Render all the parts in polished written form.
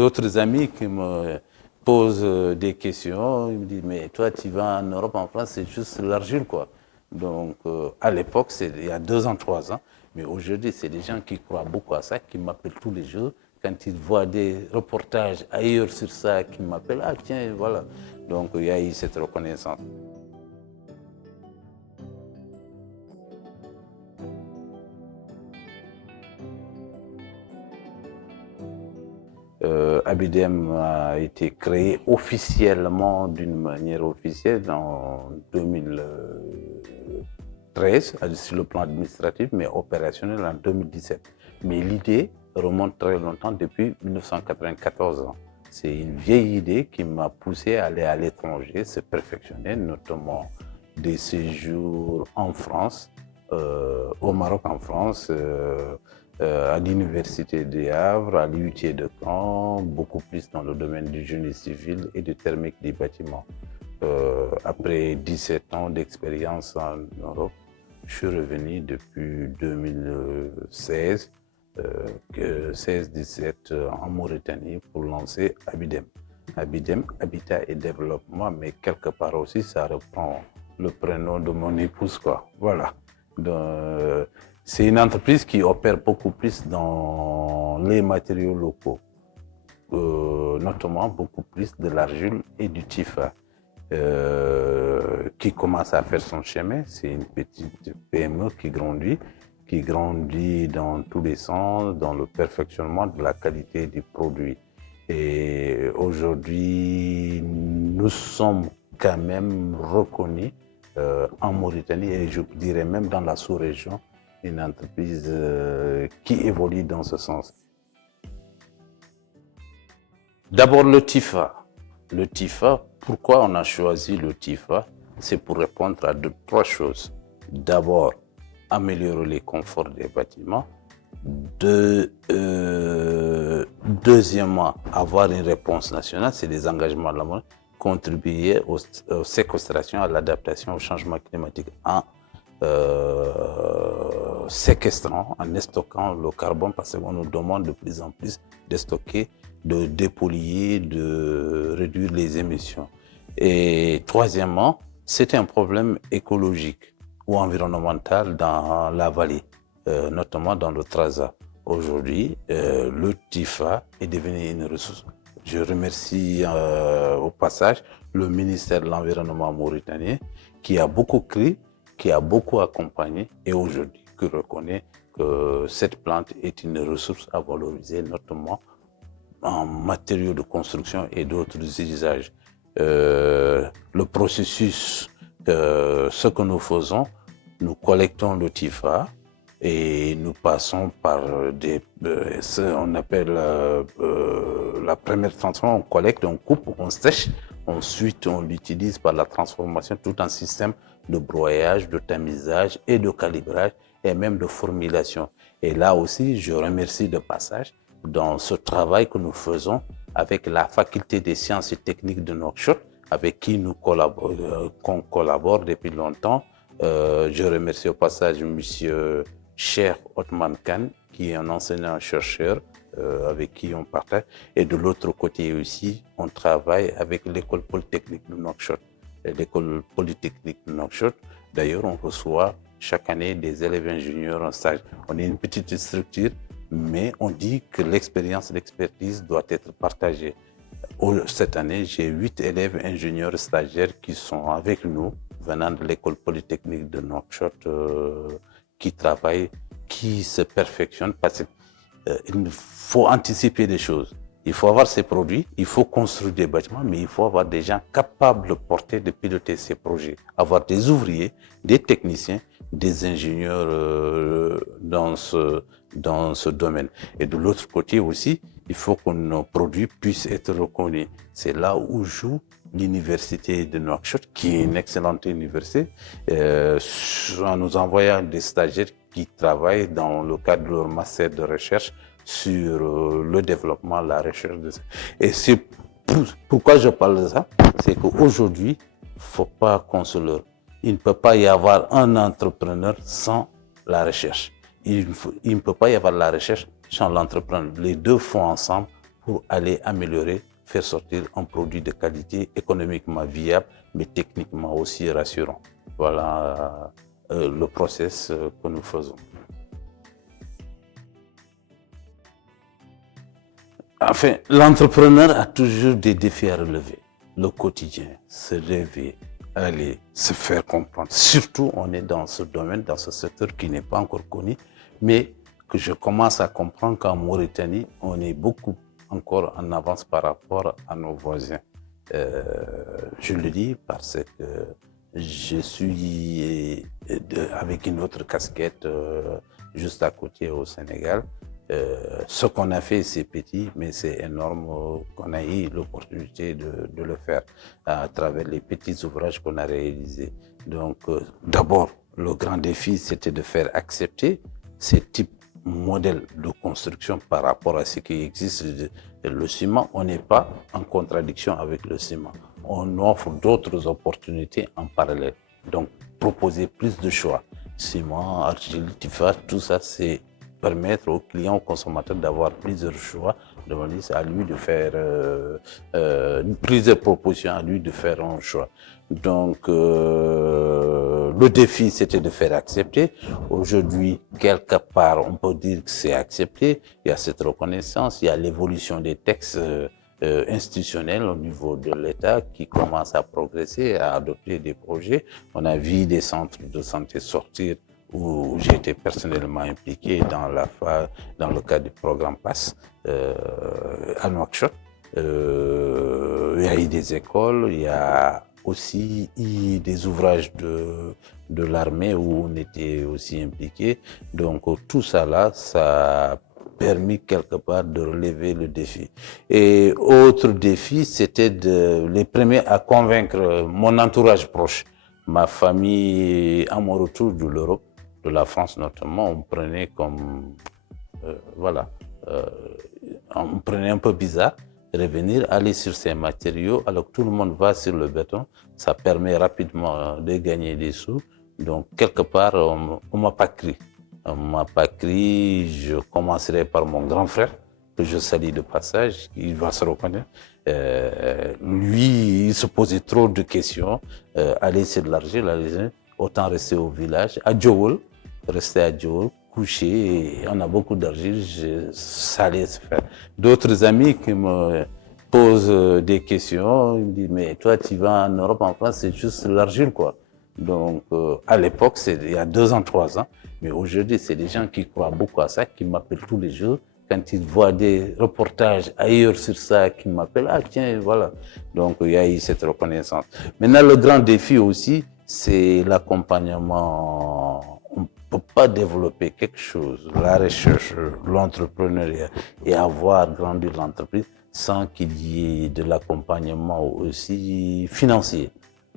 d'autres amis qui me posent des questions. Ils me disent, mais toi, tu vas en Europe, en France, c'est juste l'argile, quoi. Donc, à l'époque, c'est il y a 2 ans, 3 ans. Mais aujourd'hui, c'est des gens qui croient beaucoup à ça, qui m'appellent tous les jours. Quand ils voient des reportages ailleurs sur ça, qui m'appellent, ah tiens, voilà. Donc, il y a eu cette reconnaissance. Abidem a été créé officiellement, d'une manière officielle, en 2013, sur le plan administratif, mais opérationnel en 2017. Mais l'idée remonte très longtemps, depuis 1994. C'est une vieille idée qui m'a poussé à aller à l'étranger, se perfectionner, notamment des séjours en France, au Maroc en France, à l'Université de Havre, à l'UT de Caen, beaucoup plus dans le domaine du génie civil et de thermique des bâtiments. Après 17 ans d'expérience en Europe, je suis revenu depuis 2016, 16-17 en Mauritanie pour lancer Abidem. Abidem, Habitat et Développement, mais quelque part aussi, ça reprend le prénom de mon épouse, quoi. Voilà. C'est une entreprise qui opère beaucoup plus dans les matériaux locaux, notamment beaucoup plus de l'argile et du TIFA, qui commence à faire son chemin. C'est une petite PME qui grandit dans tous les sens, dans le perfectionnement de la qualité du produit. Et aujourd'hui, nous sommes quand même reconnus en Mauritanie et je dirais même dans la sous-région, une entreprise qui évolue dans ce sens. D'abord le TIFA. Le TIFA, pourquoi on a choisi le TIFA? C'est pour répondre à 3 choses. D'abord, améliorer les conforts des bâtiments. Deuxièmement, avoir une réponse nationale, c'est des engagements de la monnaie, contribuer aux séquestrations, à l'adaptation au changement climatique en séquestrant, en stockant le carbone, parce qu'on nous demande de plus en plus de stocker, de dépolluer, de réduire les émissions. Et troisièmement, c'est un problème écologique ou environnemental dans la vallée, notamment dans le Trarza. Aujourd'hui, le TIFA est devenu une ressource. Je remercie au passage le ministère de l'Environnement mauritanien qui a beaucoup cru, qui a beaucoup accompagné et aujourd'hui qui reconnaît que cette plante est une ressource à valoriser, notamment en matériaux de construction et d'autres usages. Le processus, ce que nous faisons, nous collectons le TIFA et nous passons par ce qu'on appelle la première transformation, on collecte, on coupe, on sèche, ensuite on l'utilise par la transformation, tout un système de broyage, de tamisage et de calibrage et même de formulation. Et là aussi, je remercie de passage dans ce travail que nous faisons avec la faculté des sciences et techniques de Nouakchott, avec qui nous qu'on collabore depuis longtemps. Je remercie au passage monsieur Cheikh Othman Khan, qui est un enseignant-chercheur avec qui on partage. Et de l'autre côté aussi, on travaille avec l'école polytechnique de Nouakchott. L'école polytechnique de Nouakchott, d'ailleurs, on reçoit chaque année des élèves ingénieurs en stage. On est une petite structure, mais on dit que l'expérience, l'expertise doit être partagée. Cette année, j'ai 8 élèves ingénieurs stagiaires qui sont avec nous, venant de l'école polytechnique de Nouakchott, qui travaillent, qui se perfectionnent parce qu'il faut anticiper des choses. Il faut avoir ces produits, il faut construire des bâtiments, mais il faut avoir des gens capables de porter, de piloter ces projets. Avoir des ouvriers, des techniciens, des ingénieurs dans ce domaine. Et de l'autre côté aussi, il faut que nos produits puissent être reconnus. C'est là où joue l'université de Nouakchott, qui est une excellente université, en nous envoyant des stagiaires qui travaillent dans le cadre de leur master de recherche sur le développement, la recherche. Et c'est pourquoi je parle de ça, c'est qu'aujourd'hui, il ne faut pas qu'on se leurre. Il ne peut pas y avoir un entrepreneur sans la recherche. Il ne peut pas y avoir la recherche sans l'entrepreneur. Les deux font ensemble pour aller améliorer, faire sortir un produit de qualité économiquement viable, mais techniquement aussi rassurant. Voilà le process que nous faisons. Enfin, l'entrepreneur a toujours des défis à relever. Le quotidien, se réveiller, aller se faire comprendre. Surtout, on est dans ce domaine, dans ce secteur qui n'est pas encore connu, mais que je commence à comprendre qu'en Mauritanie, on est beaucoup encore en avance par rapport à nos voisins. Je le dis parce que je suis avec une autre casquette juste à côté au Sénégal. Ce qu'on a fait, c'est petit, mais c'est énorme qu'on a eu l'opportunité de le faire à travers les petits ouvrages qu'on a réalisés. Donc, d'abord, le grand défi, c'était de faire accepter ces types modèles de construction par rapport à ce qui existe. Le ciment, on n'est pas en contradiction avec le ciment. On offre d'autres opportunités en parallèle. Donc, proposer plus de choix. Ciment, argile, tifage, tout ça, c'est permettre aux clients, aux consommateurs d'avoir plusieurs choix. C'est à lui de faire plusieurs propositions, à lui de faire un choix. Donc, le défi, c'était de faire accepter. Aujourd'hui, quelque part, on peut dire que c'est accepté. Il y a cette reconnaissance, il y a l'évolution des textes institutionnels au niveau de l'État qui commence à progresser, à adopter des projets. On a vu des centres de santé sortir où j'ai été personnellement impliqué dans le cadre du programme PASS à Nouakchott. Il y a eu des écoles, il y a aussi eu des ouvrages de l'armée où on était aussi impliqué. Donc tout ça là, ça a permis quelque part de relever le défi. Et autre défi, c'était les premiers à convaincre mon entourage proche, ma famille à mon retour de l'Europe, de la France notamment, on prenait comme, on prenait un peu bizarre revenir, aller sur ces matériaux, alors que tout le monde va sur le béton, ça permet rapidement de gagner des sous. Donc, quelque part, on m'a pas cru. On m'a pas cru, je commencerai par mon grand frère, que je salue de passage, il va se reconnaître. Lui, il se posait trop de questions, aller sur l'argile, autant rester au village, à Djowol, rester à Djowol, coucher, on a beaucoup d'argile, ça allait se faire. D'autres amis qui me posent des questions, ils me disent, mais toi, tu vas en Europe, en France, c'est juste l'argile, quoi. Donc, à l'époque, c'est il y a 2 ans, 3 ans, mais aujourd'hui, c'est des gens qui croient beaucoup à ça, qui m'appellent tous les jours. Quand ils voient des reportages ailleurs sur ça, qui m'appellent, ah tiens, voilà. Donc, il y a eu cette reconnaissance. Maintenant, le grand défi aussi, c'est l'accompagnement. On ne peut pas développer quelque chose, la recherche, l'entrepreneuriat et avoir grandi l'entreprise sans qu'il y ait de l'accompagnement aussi financier.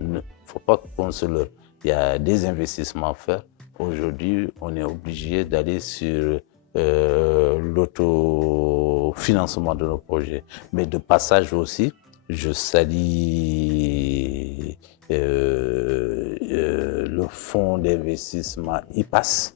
Il ne faut pas qu'on se leurre. Il y a des investissements à faire. Aujourd'hui, on est obligé d'aller sur l'autofinancement de nos projets. Mais de passage aussi, je salue le fonds d'investissement IPAS,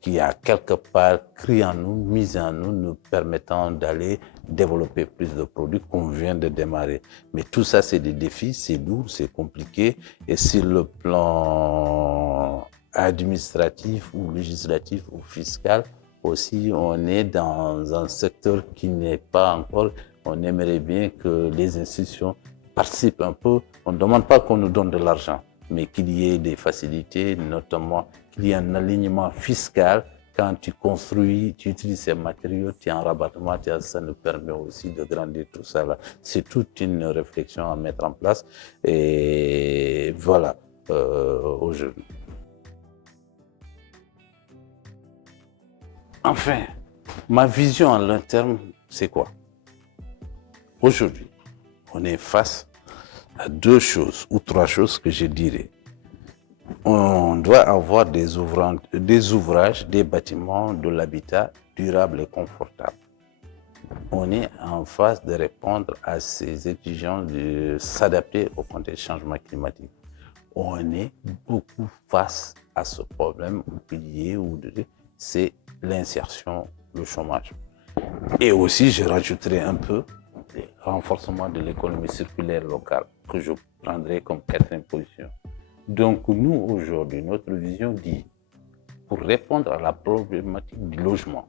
qui a quelque part créé en nous, mis en nous, nous permettant d'aller développer plus de produits qu'on vient de démarrer. Mais tout ça, c'est des défis, c'est lourd, c'est compliqué. Et sur le plan administratif ou législatif ou fiscal, aussi, on est dans un secteur qui n'est pas encore, on aimerait bien que les institutions participent un peu. On ne demande pas qu'on nous donne de l'argent, mais qu'il y ait des facilités, notamment qu'il y ait un alignement fiscal. Quand tu construis, tu utilises ces matériaux, tu es en rabattement, ça nous permet aussi de grandir tout ça là. C'est toute une réflexion à mettre en place. Et voilà, aujourd'hui. Enfin, ma vision à long terme, c'est quoi? Aujourd'hui, on est face à 2 choses ou 3 choses que je dirais. On doit avoir des ouvrages, des bâtiments, de l'habitat durable et confortable. On est en phase de répondre à ces exigences de s'adapter au contexte du changement climatique. On est beaucoup face à ce problème pilier c'est l'insertion, le chômage. Et aussi, je rajouterai un peu le renforcement de l'économie circulaire locale, que je prendrai comme quatrième position. Donc, nous, aujourd'hui, notre vision dit, pour répondre à la problématique du logement,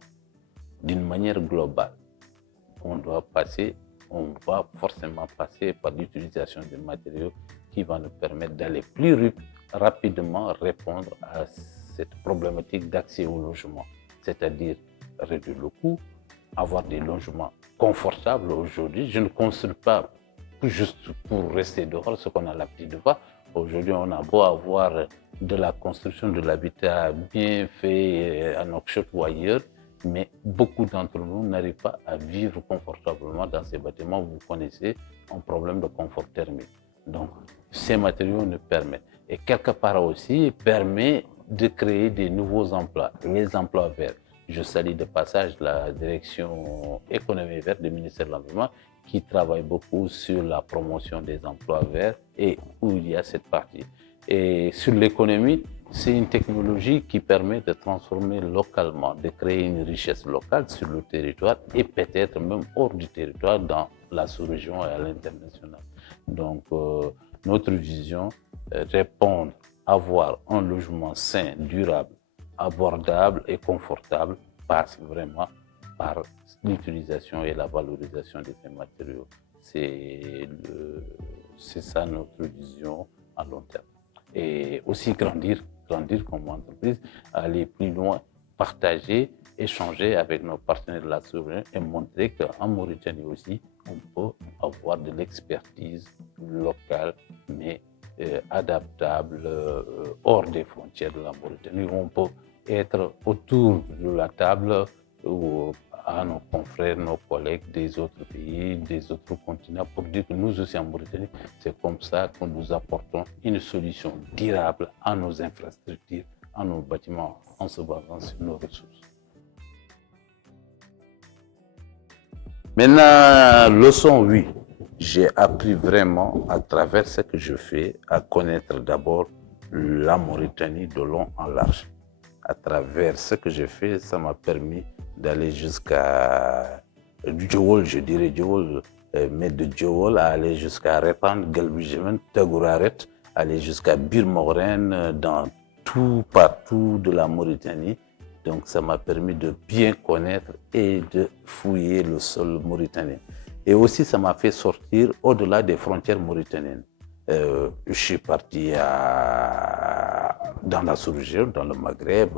d'une manière globale, on va forcément passer par l'utilisation des matériaux qui va nous permettre d'aller plus rapidement répondre à cette problématique d'accès au logement, c'est-à-dire réduire le coût, avoir des logements confortables aujourd'hui. Je ne construis pas juste pour rester dehors, ce qu'on a l'habitude de voir. Aujourd'hui, on a beau avoir de la construction de l'habitat bien fait à Nouakchott ou ailleurs, mais beaucoup d'entre nous n'arrivent pas à vivre confortablement dans ces bâtiments. Vous connaissez un problème de confort thermique. Donc, ces matériaux nous permettent. Et quelque part aussi, permet de créer des nouveaux emplois, les emplois verts. Je salue de passage la direction économie verte du ministère de l'Environnement qui travaille beaucoup sur la promotion des emplois verts et où il y a cette partie. Et sur l'économie, c'est une technologie qui permet de transformer localement, de créer une richesse locale sur le territoire et peut-être même hors du territoire dans la sous-région et à l'international. Donc, notre vision, répondre, avoir un logement sain, durable, abordable et confortable passe vraiment par l'utilisation et la valorisation de ces matériaux. C'est ça notre vision à long terme. Et aussi grandir comme entreprise, aller plus loin, partager, échanger avec nos partenaires de la sous-région et montrer qu'en Mauritanie aussi, on peut avoir de l'expertise locale, mais adaptable hors des frontières de la Mauritanie. On peut être autour de la table à nos confrères, nos collègues des autres pays, des autres continents, pour dire que nous aussi en Mauritanie, c'est comme ça que nous apportons une solution durable à nos infrastructures, à nos bâtiments, en se basant sur nos ressources. Maintenant, leçon 8. J'ai appris vraiment à travers ce que je fais à connaître d'abord la Mauritanie de long en large. À travers ce que j'ai fait, ça m'a permis d'aller jusqu'à Djowol, je dirais Djowol, mais de Djowol à aller jusqu'à Repan, Galbijemen, Tagouraret, aller jusqu'à Birmoren, dans partout de la Mauritanie. Donc ça m'a permis de bien connaître et de fouiller le sol mauritanien. Et aussi ça m'a fait sortir au-delà des frontières mauritaniennes. Je suis parti dans la sous-région, dans le Maghreb,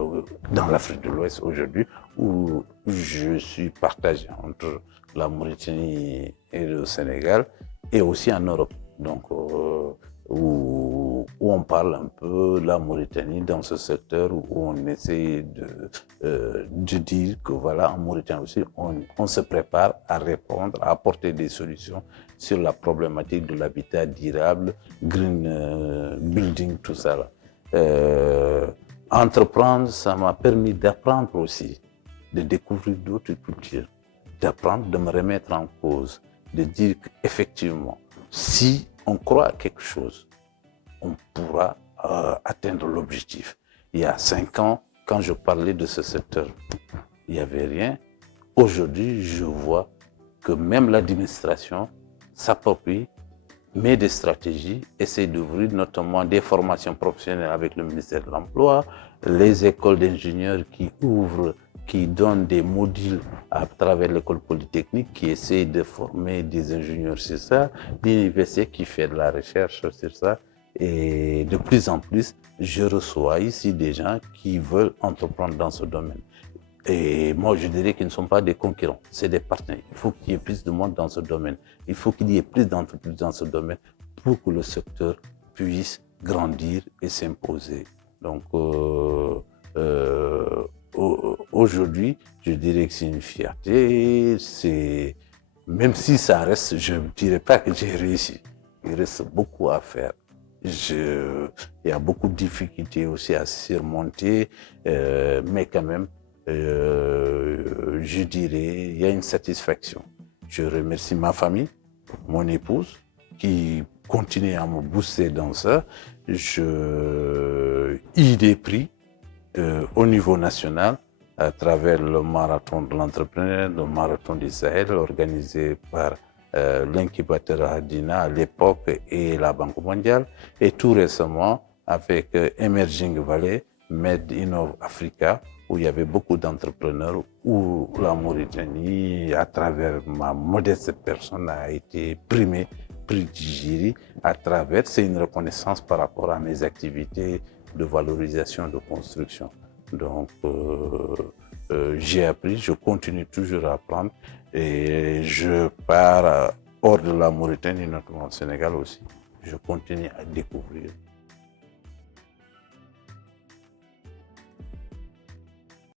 dans l'Afrique de l'Ouest aujourd'hui, où je suis partagé entre la Mauritanie et le Sénégal, et aussi en Europe. Donc, où on parle un peu de la Mauritanie dans ce secteur, où on essaie de dire que voilà, en Mauritanie aussi, on se prépare à répondre, à apporter des solutions sur la problématique de l'habitat durable, green building, tout ça. Entreprendre, ça m'a permis d'apprendre aussi, de découvrir d'autres cultures, d'apprendre, de me remettre en cause, de dire qu'effectivement, si on croit à quelque chose, on pourra atteindre l'objectif. Il y a 5 ans, quand je parlais de ce secteur, il n'y avait rien. Aujourd'hui, je vois que même l'administration s'approprie, met des stratégies, essaie d'ouvrir notamment des formations professionnelles avec le ministère de l'Emploi, les écoles d'ingénieurs qui ouvrent, qui donnent des modules à travers l'école polytechnique, qui essaie de former des ingénieurs sur ça, l'université qui fait de la recherche sur ça. Et de plus en plus, je reçois ici des gens qui veulent entreprendre dans ce domaine. Et moi, je dirais qu'ils ne sont pas des concurrents, c'est des partenaires. Il faut qu'il y ait plus de monde dans ce domaine. Il faut qu'il y ait plus d'entreprises dans ce domaine pour que le secteur puisse grandir et s'imposer. Donc, aujourd'hui, je dirais que c'est une fierté. Même si ça reste, je ne dirais pas que j'ai réussi. Il reste beaucoup à faire. Il y a beaucoup de difficultés aussi à surmonter, mais quand même, je dirais, il y a une satisfaction. Je remercie ma famille, mon épouse, qui continue à me booster dans ça. Il est pris au niveau national à travers le marathon de l'entrepreneur, le marathon du Sahel, organisé par l'incubateur Hadina à l'époque et la Banque mondiale. Et tout récemment, avec Emerging Valley, Made in Africa, où il y avait beaucoup d'entrepreneurs, où la Mauritanie, à travers ma modeste personne, a été primée, prix du jury, à travers, c'est une reconnaissance par rapport à mes activités de valorisation, de construction. Donc, j'ai appris, je continue toujours à apprendre et je pars hors de la Mauritanie, notamment au Sénégal aussi. Je continue à découvrir